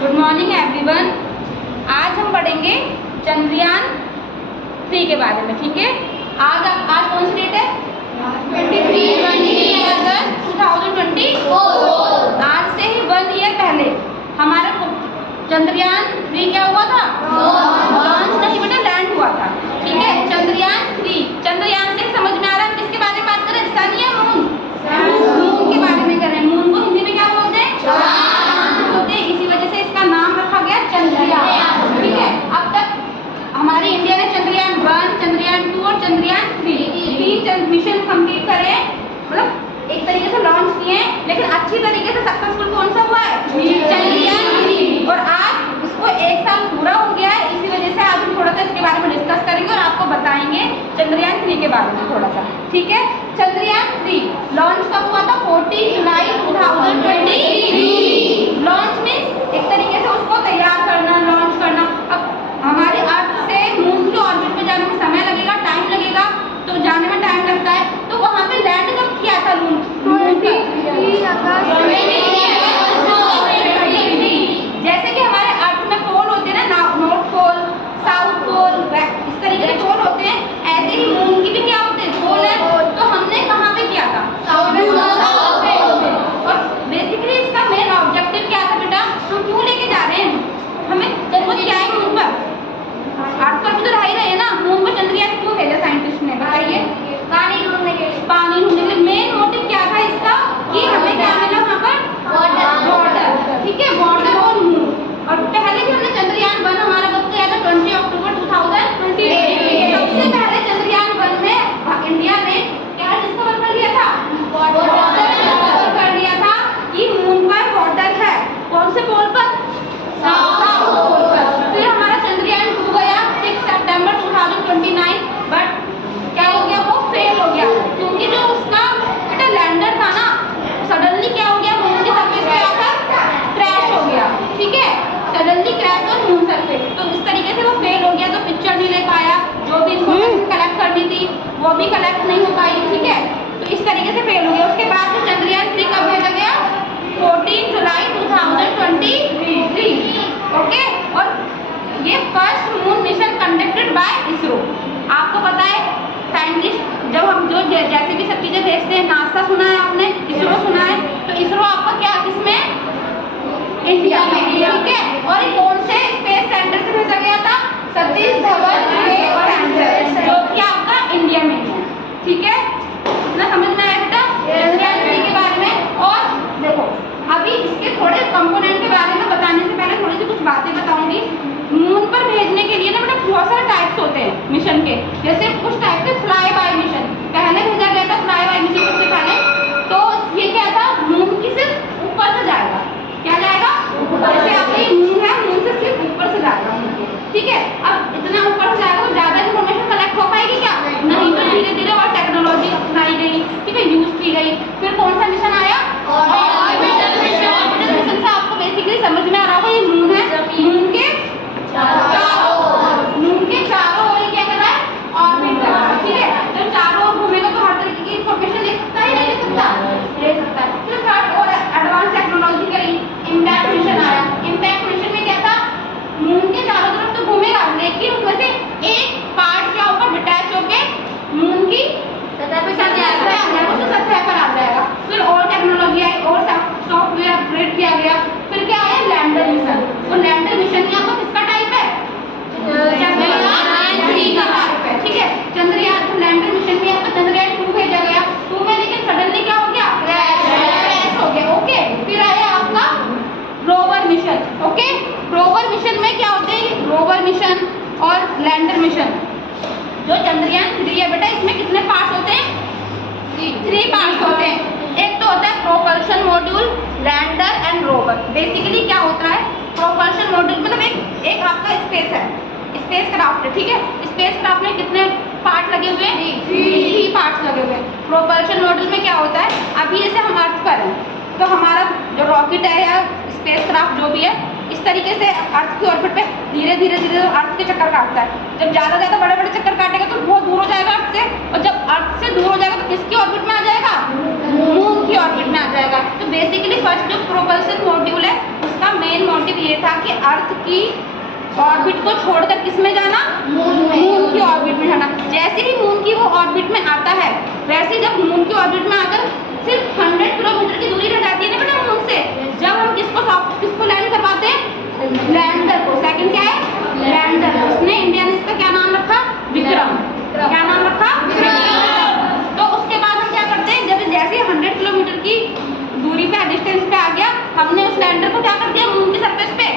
Good morning everyone. आज हम पढ़ेंगे चंद्रयान 3 के बारे में, ठीक है। आज कौन सी डेट है? 23 अगस्त 2024। आज से ही 1 ईयर पहले हमारा चंद्रयान 3 क्या हुआ था? लॉन्च नहीं बेटा, लैंड हुआ था, ठीक है। चंद्रयान 3, चंद्रयान से समझ में आ रहा है किसके बारे में बात करें? सन या मून? मून के बारे में कर रहे हैं। मून को हिंदी में क्या बोलते हैं? चांद बोलते हैं। इसी वजह से इसका नाम रखा गया चंद्रयान, ठीक है। अब तक हमारी इंडिया ने चंद्रयान 1, चंद्रयान 2 और चंद्रयान 3 मिशन कंप्लीट करे, मतलब एक तरीके से लॉन्च किए, लेकिन अच्छी तरीके से सक्सेसफुल कौन सा हुआ है? चंद्रयान 3। और आज इसको 1 साल पूरा हो गया है। इसी वजह से आज हम थोड़ा सा इसके बारे में डिस्कस करेंगे और आपको बताएंगे चंद्रयान 3 के बारे में थोड़ा सा, ठीक है। चंद्रयान 3 लॉन्च कब हुआ था? 14 जुलाई 2023। लॉन्च मीन्स एक तरीके से उसको तैयार करना, लॉन्च करना। अब हमारे अर्थ से मून के ऑर्बिट में जाने में समय लगेगा, टाइम लगेगा, तो जाने में टाइम लगता है। तो वहाँ पे लैंड कब किया था मून पे? जैसे कि हमारे अर्थ में पोल होते हैं ना, नॉर्थ पोल, साउथ पोल, इस तरीके के पोल होते हैं, ऐसे ही मून की भी क्या होते हैं? पोल है। तो हमने कहाँ पे किया था? साउथ पे। और बेसिकली इसका मेन ऑब्जेक्टिव क्या था बेटा? हम क्यों लेके जा रहे हैं? हमें जरूरत क्या है मून पर? अर्थ पर भी तो रह ही रहे हैं ना। मून पर चंद्रयान क्यों भेजा साइंटिस्ट ने, बताइए? पानी ढूंढने के लिए। मेन मोटिव क्या था इसका? कि हमें क्या मिला वहाँ पर? वाटर, ठीक है, वाटर और मून। और पहले भी हमने चंद्रयान 1 हमारा कब गया था? 20 अक्टूबर 2020। सबसे पहले चंद्रयान 1 में इंडिया ने क्या डिस्कवर कर लिया था? वाटर डिस्कवर कर लिया था कि मून पर वाटर है। कौन से पोल पर? साउथ पोल पर। फिर हमारा चंद्रयान 2 गया 6 सितंबर 2029, बट क्या हो गया? वो फेल हो गया, क्योंकि जो उसका बेटा लैंडर था ना, सडनली क्या हो गया? मून की सरफेस पे आकर क्रैश हो गया, ठीक है। सडनली क्रैश और मून सरफेस, तो इस तरीके से वो फेल हो गया। तो पिक्चर नहीं ले पाया, जो भी इन्फॉर्मेशन कलेक्ट करनी थी वो भी कलेक्ट नहीं हो पाई, ठीक है। तो इस तरीके से फेल हो गया। उसके बाद जो चंद्रयान 3 कब भेजा गया? 14 जुलाई 2023, ओके। और ये first moon mission conducted by ISRO. आपको पता है साइंटिस्ट जब हम जो जैसे भी सब चीजें भेजते हैं, नासा सुना है आपने, इसरो सुना है, तो इसरो आपका क्या किसमें? इंडिया में, ठीक है। और ये कौन से स्पेस सेंटर से भेजा गया था? सतीश धवन स्पेस सेंटर, जो कि आपका इंडिया में है, ठीक है। इतना समझ में आया बेटा चंद्रयान 3 के बारे में? और देखो अभी इसके थोड़े कंपोनेंट के बारे में बताने से पहले थोड़ी सी कुछ बातें बताऊंगी। मून पर भेजने के लिए ना बेटा बहुत सारे टाइप्स होते हैं मिशन के। जैसे कुछ टाइप के फ्लाई बाय मिशन पहले भेजा गया था, फ्लाई बाय मिशन सबसे पहले। तो ये क्या था? मून की सिर्फ ऊपर से जाएगा। क्या जाएगा? जैसे आपका ये मून है, मून से सिर्फ ऊपर से जाएगा, ठीक है। अब इतना ऊपर से जाएगा तो ज्यादा इन्फॉर्मेशन कलेक्ट हो पाएगी क्या? नहीं। तो धीरे धीरे और टेक्नोलॉजी अपनाई गई, ठीक है, यूज की गई। फिर कौन सा मिशन आया? Orbital mission. ऑर्बिटल मिशन से आपको बेसिकली समझ में आ रहा होगा ये मून है, मून के चारों ओर क्या कर रहा है? ऑर्बिट कर रहा है, ठीक है। जब चारों ओर घूमेगा तो हर तरीके की इंफॉर्मेशन ले सकता है, नहीं ले सकता? ले सकता है। फिर थर्ड और एडवांस टेक्नोलॉजिकल इम्पैक्ट मिशन आया। इम्पैक्ट मिशन में क्या था? मून के चारों तरफ तो घूमेगा, लेकिन उसमें से एक पार्ट क्या होगा? डिटैच होके मून की सतह पे चल जाएगा, उसको सतह पर आ जाएगा। फिर और टेक्नोलॉजी आई और सॉफ्टवेयर अपग्रेड किया गया। फिर क्या आया? Lander mission. और लैंडर मिशन में आपको किसका टाइप है? चंद्रयान 3 का टाइप है, ठीक है। चंद्रयान लैंडर मिशन में आपका चंद्रयान 2 भेजा गया। 2 में लेकिन सडनली क्या हो गया? क्रैश हो गया, ओके। फिर आया आपका rover mission, okay. Rover mission में क्या होते हैं? रोवर मिशन और लैंडर मिशन। जो चंद्रयान 3 है बेटा, इसमें कितने पार्ट्स होते हैं? 3 पार्ट्स होते हैं। एक तो होता है propulsion module, lander and rover. Basically क्या होता है प्रोपल्शन मॉड्यूल? मतलब एक आपका स्पेस है, स्पेस क्राफ्ट है, ठीक है। स्पेस क्राफ्ट में कितने पार्ट लगे हुए हैं? 3 पार्ट्स लगे हुए हैं। प्रोपल्शन मॉड्यूल में क्या होता है? अभी जैसे हम अर्थ पर हैं, तो हमारा जो रॉकेट है या स्पेस क्राफ्ट जो भी है, इस तरीके से अर्थ की ऑर्बिट पे धीरे धीरे धीरे अर्थ के चक्कर काटता है। जब ज़्यादा बड़े बड़े चक्कर काटेगा तो बहुत दूर हो जाएगा अर्थ से, और जब अर्थ से दूर हो जाएगा तो किसकी ऑर्बिट में आ जाएगा? मून की ऑर्बिट में आ जाएगा। तो बेसिकली फर्स्ट जो प्रोपल्शन मॉड्यूल है उसका मेन मोटिव ये था कि अर्थ की ऑर्बिट को छोड़कर किस में जाना, मून की ऑर्बिट में जाना। जैसे ही मून की वो ऑर्बिट में आता है, वैसे ही जब मून की ऑर्बिट में आकर सिर्फ 100 किलोमीटर की दूरी रह जाती है ना बेटा मून से, जब हम किसको लैंड करवाते हैं, लैंडर को। सेकंड क्या है, लैंडर। उसने इंडिया ने इसका क्या नाम रखा, विक्रम। क्या नाम रखा, विक्रम। तो उसके बाद हम क्या करते हैं, जब जैसे 100 किलोमीटर की दूरी पे डिस्टेंस पे आ गया, हमने उस लैंडर को क्या कर दिया, मून की सरफेस पे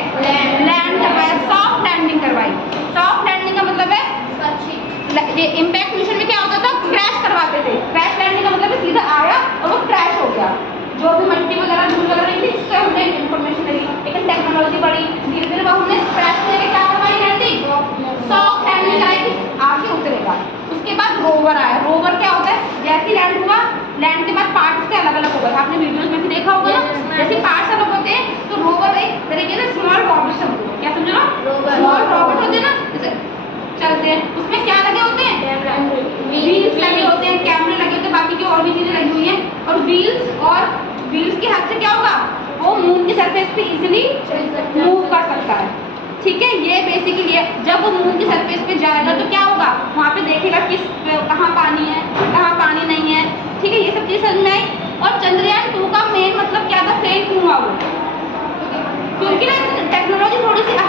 लैंड करवाया, सॉफ्ट लैंडिंग करवाई। सॉफ्ट लैंडिंग का मतलब है, ये इम्पैक्ट मिशन में क्या होता था, क्रैश करवाते थे। क्रैश लैंडिंग का मतलब है सीधा आया और वो क्रैश हो गया। जो भी मट्टी वगैरह धूल वगैरह नहीं थी, इससे हमने इन्फॉर्मेशन ली, लेकिन टेक्नोलॉजी बढ़ी, धीरे धीरे वो हमने क्रैश करके क्या करवाई, लैंडिंग, सॉफ्ट लैंडिंग कराई, आगे उतरेगा। उसके बाद रोवर आया। रोवर क्या होता है, जैसे लैंड हुआ, लैंड के बाद पार्ट्स के अलग अलग हो गए, आपने वीडियोस में भी देखा होगा ना, जैसे पार्ट्स अलग होते हैं, तो रोवर एक तरीके से स्मॉल रॉबर्ट समझो। क्या समझो ना, स्मॉल रॉबर्ट होते हैं ना, जैसे चलते हैं, उसमें क्या लगे होते हैं, व्हील्स लगे होते हैं, कैमरे लगे होते हैं, बाकी की और भी चीजें लगी हुई हैं। और व्हील्स की हेल्प से क्या होगा, वो मून की सरफेस पे इजीली मूव कर सकता है। ठीक है, ये बेसिकली है। जब वो मून की सरफेस पे जाएगा तो क्या होगा, वहाँ पे देखेगा किस कहाँ पानी है, कहाँ पानी नहीं है। ठीक है, ये सब चीज़ समझ में आई। और चंद्रयान 2 का मेन मतलब क्या था, फेल क्यों हुआ वो, क्योंकि ना टेक्नोलॉजी थोड़ी सी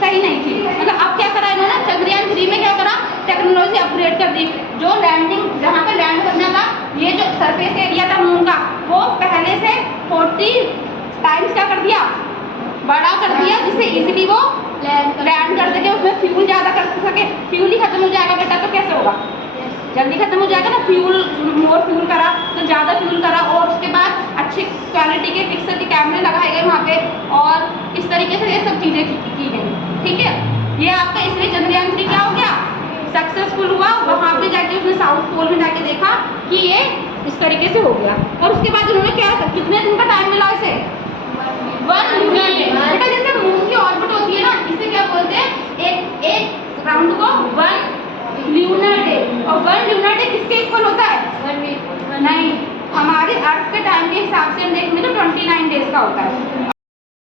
सही नहीं थी। मतलब अब क्या करा इन्होंने, चंद्रयान 3 में क्या करा, टेक्नोलॉजी अपग्रेड कर दी। जो लैंडिंग, जहाँ पे लैंड करना था, ये जो सरफेस एरिया था मून का, वो पहले से 40 टाइम्स क्या कर दिया, बड़ा कर दिया, जिससे इजीली वो लैंड कर सके। उसमें फ्यूल ज़्यादा कर सके। फ्यूल ही खत्म हो जाएगा बेटा तो कैसे होगा, जल्दी खत्म हो जाएगा ना। फ्यूल, मोर फ्यूल करा तो ज़्यादा फ्यूल करा, और उसके बाद अच्छी क्वालिटी के पिक्सल के कैमरे लगाए गए वहाँ पे, और इस तरीके से ये सब चीज़ें की गई। ठीक है, ये आपका इसलिए चंद्रयान 3 क्या हो गया, सक्सेसफुल हुआ। वहाँ पे जाके उसने साउथ पोल में जाके देखा कि ये इस तरीके से हो गया। और उसके बाद उन्होंने क्या, कितने दिन का टाइम मिला इसे, 1 लूनर डे। बेटा जैसे मून की ऑर्बिट होती है ना, इसे क्या बोलते हैं, एक राउंड को 1 लूनर डे। और 1 लूनर डे किसके इक्वल होता है, 1 वीक नहीं, हमारे अर्थ के टाइम के हिसाब से हम देखेंगे तो 29 डेज का होता है।